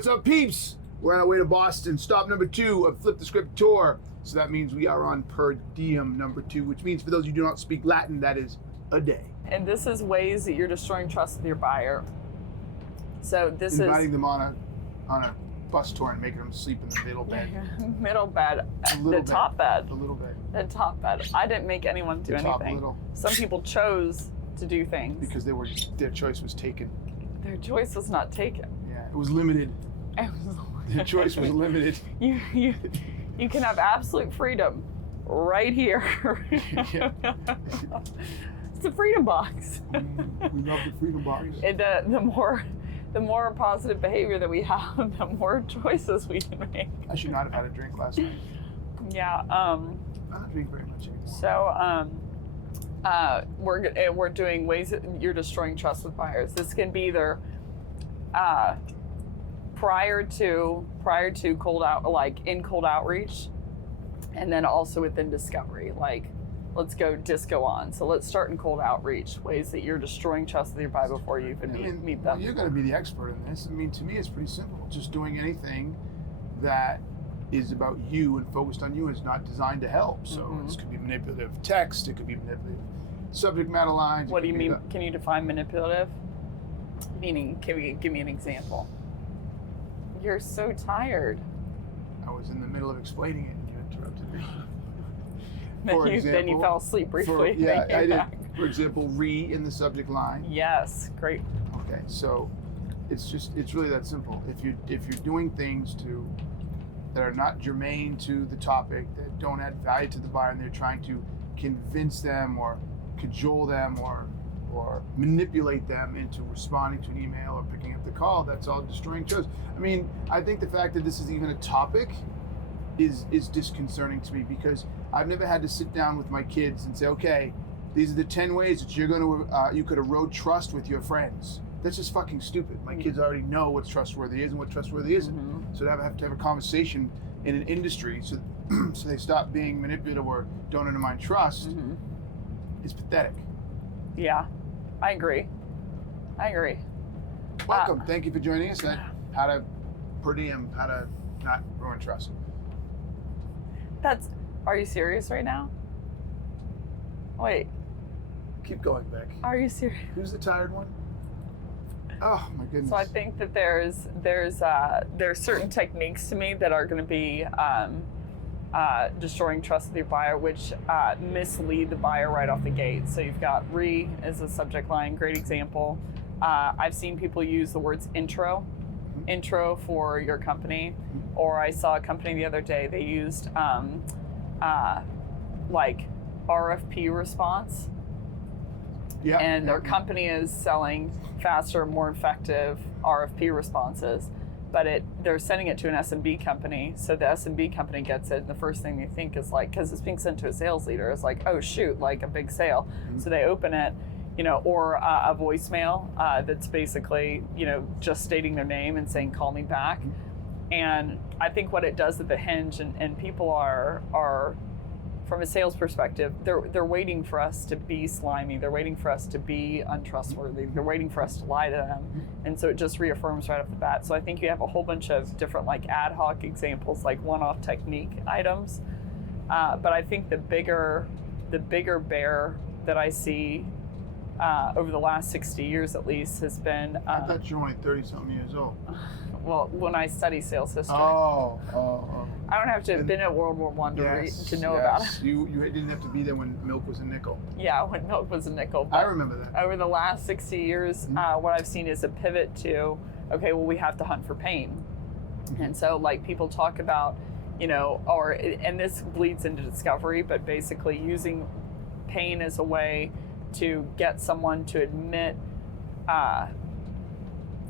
what's up, peeps? We're on our way to Boston. Stop number 2 of Flip the Script Tour. So that means we are on Per Diem number 2, which means for those who do not speak Latin, that is a day. And this is ways that you're destroying trust with your buyer. So this is inviting them on a bus tour and making them sleep in the middle bed. Middle bed, The top bed. The little bed. The top bed. I didn't make anyone do The top anything. little. Some people chose to do things. Because their choice was taken. Their choice was not taken. Yeah, it was limited. Their choice was limited. You can have absolute freedom right here. Yeah. It's a freedom box. We love the freedom box. The more positive behavior that we have, the more choices we can make. I should not have had a drink last night. Yeah. I don't drink very much anymore. So we're doing ways that you're destroying trust with buyers. This can be either prior to cold out, like in cold outreach, and then also within discovery, like let's go disco on. So let's start in cold outreach, ways that you're destroying trust with your buyer before you even meet them. Well, you're going to be the expert in this. I mean, to me, it's pretty simple. Just doing anything that is about you and focused on you is not designed to help. So this could be manipulative text. It could be manipulative subject matter lines. What do you mean? Can you define manipulative? Meaning, give me an example. You're so tired. I was in the middle of explaining it and you interrupted me. Then you fell asleep briefly. Yeah, I did. For example, in the subject line. Yes, great. Okay, so it's really that simple. If you're doing things that are not germane to the topic, that don't add value to the buyer, and they're trying to convince them or cajole them or manipulate them into responding to an email or picking up the call, that's all destroying trust. I mean, I think the fact that this is even a topic is disconcerting to me, because I've never had to sit down with my kids and say, okay, these are the 10 ways that you're going to you could erode trust with your friends. That's just fucking stupid. My kids already know what's trustworthy is and what trustworthy isn't. So to have to have a conversation in an industry so they stop being manipulative or don't undermine trust is pathetic. Yeah, I agree. Welcome. Thank you for joining us at How to Per Diem, How to Not Ruin Trust. Are you serious right now? Wait. Keep going, Beck. Are you serious? Who's the tired one? Oh my goodness. So I think that there's certain techniques to me that are going to be destroying trust with your buyer, which mislead the buyer right off the gate. So you've got as a subject line, great example. I've seen people use the words intro for your company, or I saw a company the other day, they used like RFP response. Yeah. And their company is selling faster, more effective RFP responses, but they're sending it to an SMB company. So the SMB company gets it, and the first thing they think is like, because it's being sent to a sales leader, is like, oh shoot, like a big sale. So they open it, or a voicemail that's basically, just stating their name and saying, call me back. And I think what it does at the hinge, and people are from a sales perspective, they're waiting for us to be slimy. They're waiting for us to be untrustworthy. They're waiting for us to lie to them. And so it just reaffirms right off the bat. So I think you have a whole bunch of different like ad hoc examples, like one-off technique items. But I think the bigger bear that I see over the last 60 years at least has been... I thought you were only 30-something years old. Well, when I study sales history. Oh. I don't have to have been at World War I to know about it. You didn't have to be there when milk was a nickel. Yeah, when milk was a nickel. I remember that. Over the last 60 years, what I've seen is a pivot to, okay, well, we have to hunt for pain. And so, like, people talk about, and this bleeds into discovery, but basically using pain as a way to get someone to admit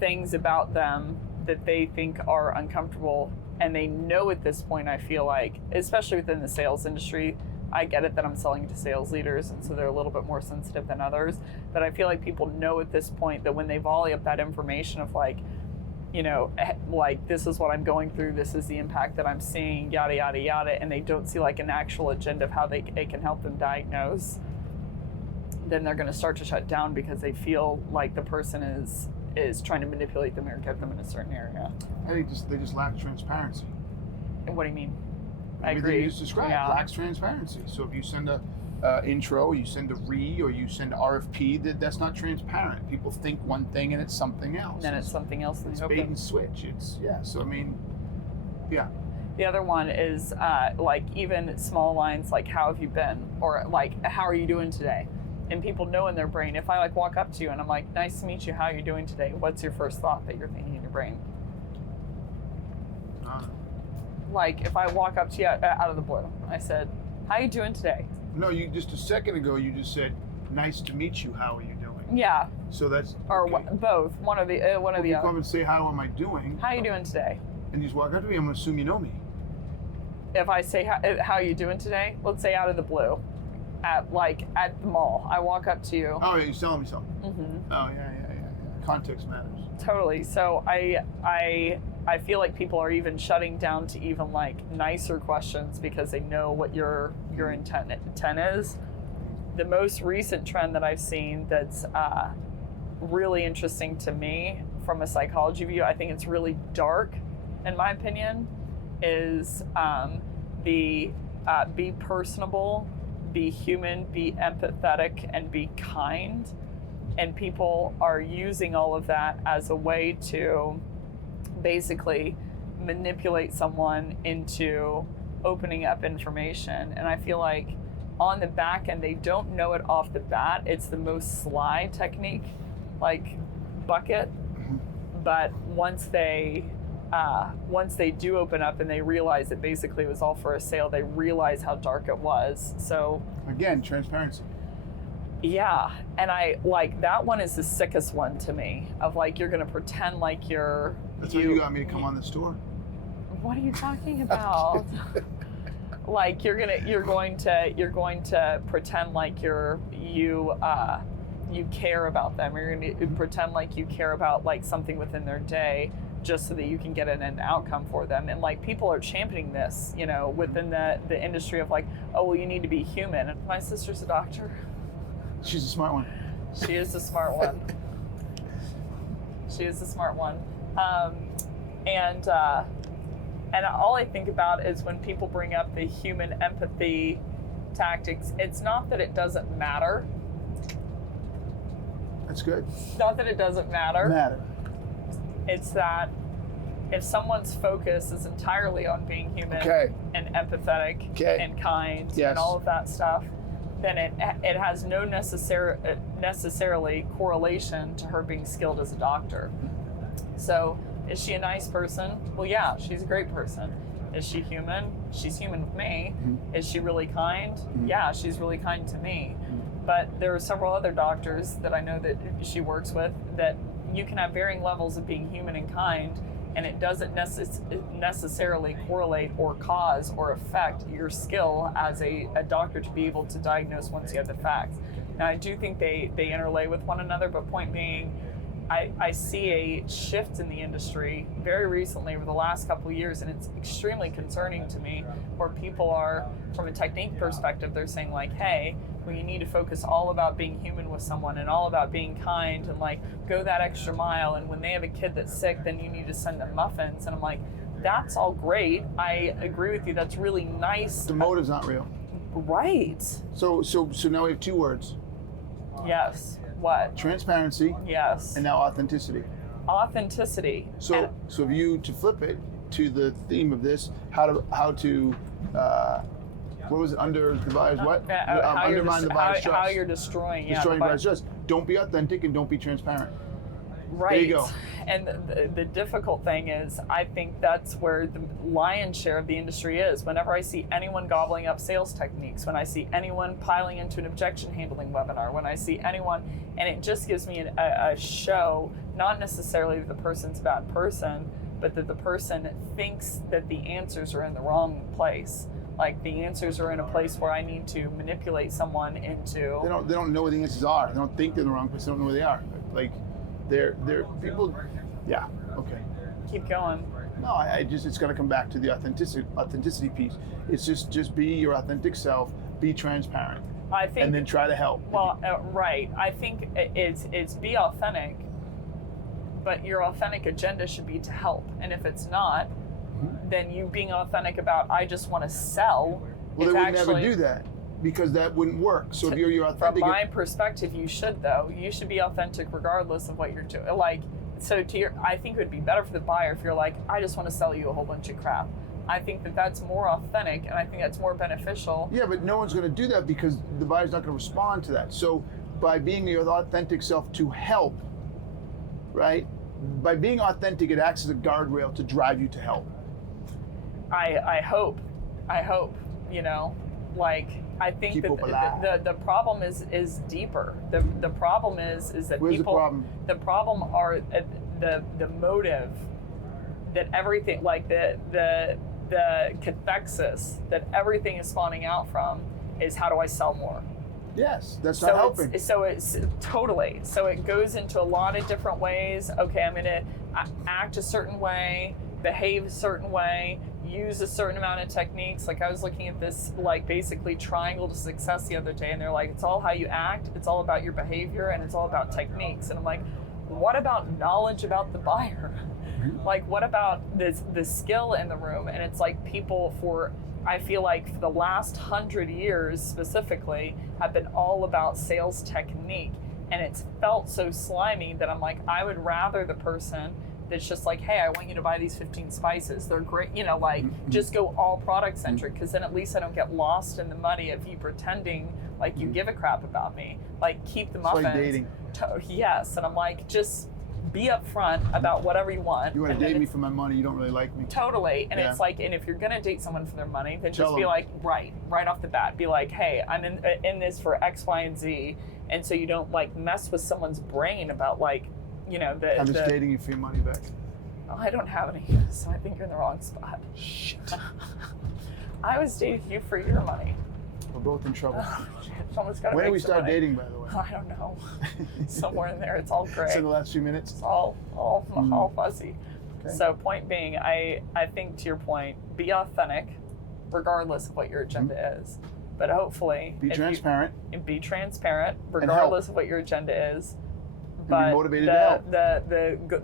things about them that they think are uncomfortable, and they know at this point, I feel like, especially within the sales industry, I get it that I'm selling to sales leaders, and so they're a little bit more sensitive than others, but I feel like people know at this point that when they volley up that information of like, like, this is what I'm going through, this is the impact that I'm seeing, yada, yada, yada, and they don't see like an actual agenda of how it can help them diagnose, then they're going to start to shut down because they feel like the person is trying to manipulate them or get them in a certain area. I think they just lack transparency. And what do you mean? I Everything agree. you just described lacks transparency. So if you send a intro, you send a re, or you send RFP, that's not transparent. People think one thing and it's something else. And then it's something else. It's bait and switch. So I mean, yeah. The other one is like even small lines like "How have you been?" or like "How are you doing today?" And people know in their brain, if I like walk up to you and I'm like, "Nice to meet you. How are you doing today?" What's your first thought that you're thinking in your brain? Like if I walk up to you out of the blue, I said, "How are you doing today?" No, you just a second ago you just said, "Nice to meet you. How are you doing?" Yeah. So that's Or okay. both. One or the If you other. come and say, "How am I doing?" How are you doing today? And you just walk up to me, I'm gonna assume you know me. If I say how are you doing today, let's say out of the blue, at the mall, I walk up to you. Oh, yeah, you're telling me something. Mm-hmm. Oh, yeah. Context matters. Totally. So I feel like people are even shutting down to even like nicer questions because they know what your intent is. The most recent trend that I've seen that's really interesting to me from a psychology view, I think it's really dark, in my opinion, is be personable, be human, be empathetic, and be kind. And people are using all of that as a way to basically manipulate someone into opening up information. And I feel like on the back end, they don't know it off the bat. It's the most sly technique, like bucket. But once they do open up and they realize that basically it was all for a sale, they realize how dark it was. So Again, transparency. yeah, and I like that one is the sickest one to me. Of like you're gonna pretend like you're. That's how you got me to come on this tour. What are you talking about? Like you're going to pretend like you care about them. You're going to pretend like you care about like something within their day, just so that you can get an outcome for them. And like people are championing this, within the industry of like, oh well, you need to be human. And my sister's a doctor. She's a smart one. She is the smart one. She is the smart one. And all I think about is when people bring up the human empathy tactics, it's not that it doesn't matter. That's good. It's not that it doesn't matter. It's that if someone's focus is entirely on being human and empathetic and kind and all of that stuff, then it has no necessarily correlation to her being skilled as a doctor. So is she a nice person? Well, yeah, she's a great person. Is she human? She's human with me. Mm-hmm. Is she really kind? Mm-hmm. Yeah, she's really kind to me. Mm-hmm. But there are several other doctors that I know that she works with that you can have varying levels of being human and kind, and it doesn't necessarily correlate or cause or affect your skill as a doctor to be able to diagnose once you have the facts. Now, I do think they interlay with one another, but point being, I see a shift in the industry very recently over the last couple of years, and it's extremely concerning to me, where people are, from a technique perspective, they're saying like, hey, well, you need to focus all about being human with someone and all about being kind and like go that extra mile. And when they have a kid that's sick, then you need to send them muffins. And I'm like, that's all great. I agree with you. That's really nice. The motive's not real. Right. So now we have two words. Yes. What? Transparency. Yes. And now authenticity. Authenticity. So if you to flip it to the theme of this, how to what was it? Under the buyer's what? Undermine the buyer's trust. How you're destroying buyer's trust. Don't be authentic and don't be transparent. Right. There you go. And the difficult thing is, I think that's where the lion's share of the industry is. Whenever I see anyone gobbling up sales techniques, when I see anyone piling into an objection handling webinar, when I see anyone, and it just gives me a show, not necessarily that the person's a bad person, but that the person thinks that the answers are in the wrong place. Like the answers are in a place where I need to manipulate someone into. They don't know what the answers are. They don't think they're the wrong place. They don't know where they are. Like they're people. Yeah. Okay. Keep going. No, it's going to come back to the authenticity piece. It's just be your authentic self. Be transparent. I think. And then try to help. Well, right. I think it's be authentic. but your authentic agenda should be to help. And if it's not, then you being authentic about, I just want to sell, Well, is they would actually, never do that because that wouldn't work. So if you're authentic, from my perspective, you should though. You should be authentic regardless of what you're doing. Like, so I think it would be better for the buyer if you're like, I just want to sell you a whole bunch of crap. I think that that's more authentic, and I think that's more beneficial. yeah, but no one's going to do that because the buyer's not going to respond to that. So by being your authentic self to help, right? By being authentic, it acts as a guardrail to drive you to help. I hope, you know, like, I think that the problem is deeper. The problem is that Where's people, the problem are the motive that everything, like the cathexis that everything is spawning out from is, how do I sell more? Yes, that's not helping. So it's totally. So it goes into a lot of different ways. Okay, I'm going to act a certain way, behave a certain way, use a certain amount of techniques. Like, I was looking at this, like, basically triangle to success the other day, and they're like, it's all how you act, it's all about your behavior, and it's all about techniques. And I'm like, what about knowledge about the buyer? Like, what about the skill in the room? And it's like, people I feel like for the last 100 years specifically have been all about sales technique, and it's felt so slimy that I'm like, I would rather the person that's just like, hey, I want you to buy these 15 spices. They're great, you know, like, just go all product centric, because then at least I don't get lost in the money of you pretending like you give a crap about me. Like, keep the muffins. It's like dating. Yes, and I'm like, just be upfront about whatever you want. You want to date me for my money, you don't really like me. Totally. And it's like, and if you're going to date someone for their money, then just be like, right off the bat, be like, hey, I'm in this for X, Y, and Z. And so you don't, like, mess with someone's brain about, like, you know, I'm just dating you for your money back. Oh, I don't have any, so I think you're in the wrong spot. Shit. I was dating you for your money. We're both in trouble. When did we start dating, by the way? I don't know. Somewhere in there, it's all gray. So the last few minutes? It's all fuzzy. Okay. So point being, I think, to your point, be authentic, regardless of what your agenda is. But hopefully, be transparent. Be transparent, regardless of what your agenda is. But be motivated to help.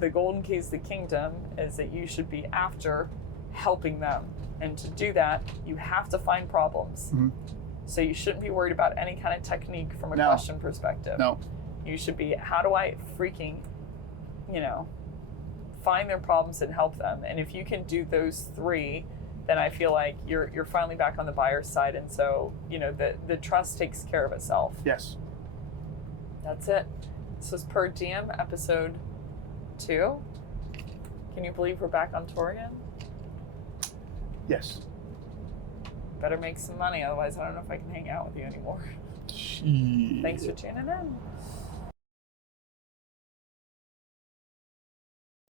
The golden keys to the kingdom is that you should be after helping them. And to do that, you have to find problems. So you shouldn't be worried about any kind of technique from a question perspective. No. You should be, how do I freaking, you know, find their problems and help them? And if you can do those three, then I feel like you're finally back on the buyer's side. And so, you know, the trust takes care of itself. Yes. That's it. This was Per Diem, episode 2. Can you believe we're back on tour again? Yes. Better make some money, otherwise I don't know if I can hang out with you anymore. Jeez. Thanks for tuning in.